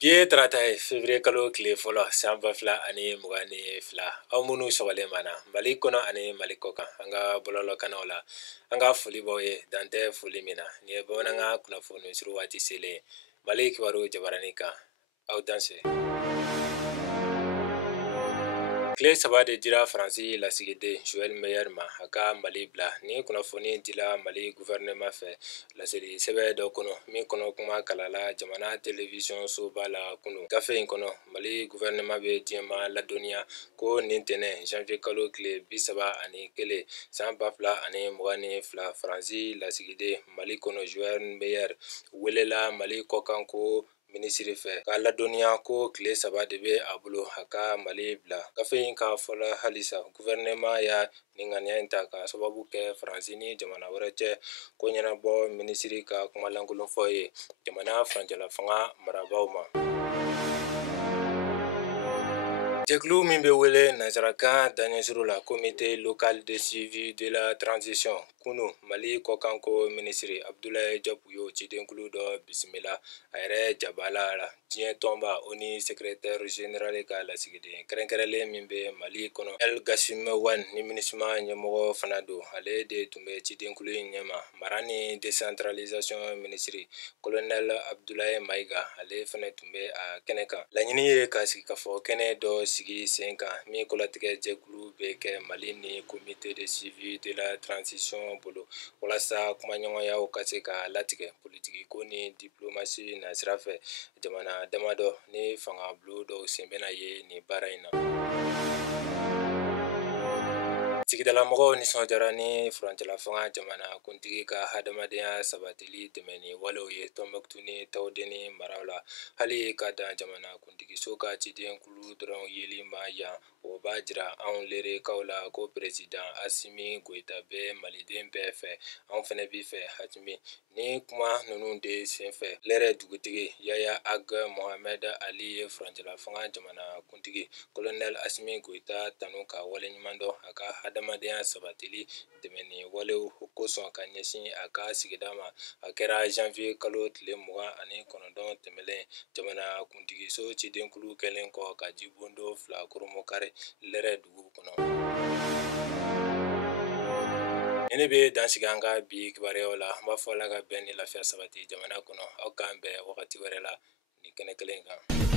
Biye tarata ye février kalo tile fɔlɔ san 2022 aw minnu sɔgɔlen mana Mali kɔnɔ ani Mali kɔkan an ka bɔlɔlɔkannaw la an ka foli b'aw ye dantɛ foli min na ni ye bamanankan kunnafoni suru waati selen Mali kibaru jabarani kan aw danse. Tile saba de dira Faransi lasigiden Joël Meyer ma a ka Mali bila ni kunnafoni dila Mali gouvernement fɛ laseli sɛbɛn dɔ kɔnɔ min kɔnɔ kuma kalala jamana télévision soba la kunu gafe in kɔnɔ Mali gouvernement bɛ diɲɛma ladɔnniya ko nin tɛnɛn janvier kalo tile 31 san 2022 Faransi lasigiden Mali kɔnɔ Joël Meyer welela Mali kɔkan ko minisiri fɛ k'a ladɔnniya ko tile saba de bɛ a bolo a ka Mali bila gafe in ka fɔla halisa gouvernement y'a nin ŋaniya in ta ka sababu kɛ Faransi ni jamana wɛrɛ cɛ ko ɲɛnabɔ minisiri ka kumalankolon fɔ ye jamana furancɛla fanga marabaaw ma. Jɛkulu min bɛ wele nanzarakan daɲɛsuru la comité local de suivi de la transition kunu Mali kɔkanko minisiri Abdoulaye Diop y'o cidenkulu dɔ bisimila a yɛrɛ jabala la diɲɛ tɔnba o ni secrétaire général ka lasigiden kɛrɛnkɛrɛnlen min bɛ Mali kɔnɔ El Gassim Wane ni MINUSMA ɲɛmɔgɔ fana don ale de tun bɛ cidenkulu in ɲɛma mara ni décentralisation minisiri colonel Abdoulaye Maïga ale fana tun bɛ a kɛnɛ kan laɲini ye ka sigi ka fɔ kɛnɛ dɔ sigi sen kan min kɔlatigɛ jɛkulu bɛ kɛ Mali ni comité de suivi de la transition bolo walasa kumaɲɔgɔnyaw ka se ka latigɛ politiki ko ni diplomasi na sira fɛ jamana damadɔ ni fangabulon dɔw sen bɛna ye nin baara in na. Sigidalamɔgɔw nisɔndiyara ni furancɛla fanga jamana kuntigi ka hadamadenya sabatili tɛmɛ ni walew ye Tɔnbɔkutu ni Tawudeni maraw la hali ka dan jamana kuntigiso ka cidenkulu dɔrɔn yeli ma yan o b'a jira anw lerekaw la ko président Asimi Goïta bɛ maliden bɛɛ fɛ anw fɛnɛ bi fɛ Hatimi ni kuma ninnu de senfɛ lɛrɛ dugutigi Yaya Ag Mohamed Ali ye furancɛla fanga jamana kuntigi colonel Asimi Goïta tanu ka waleɲuman dɔn a ka hadamadenya sabatili tɛmɛni walew kosɔn ka ɲɛsin a ka sigida ma a kɛra janvier kalo tile 29 tɛmɛlen jamana kuntigiso cidenkulu kɛlen kɔ ka jibondo 2 koromokari lɛrɛ dugu kɔnɔ. Ni bɛ dansigi an ka bi kibaruyaw la an b'a fɔ Ala ka bɛn ni lafiya sabati jamana kɔnɔ aw k'an bɛn wagati wɛrɛ la ni kɛnɛ kelen kan.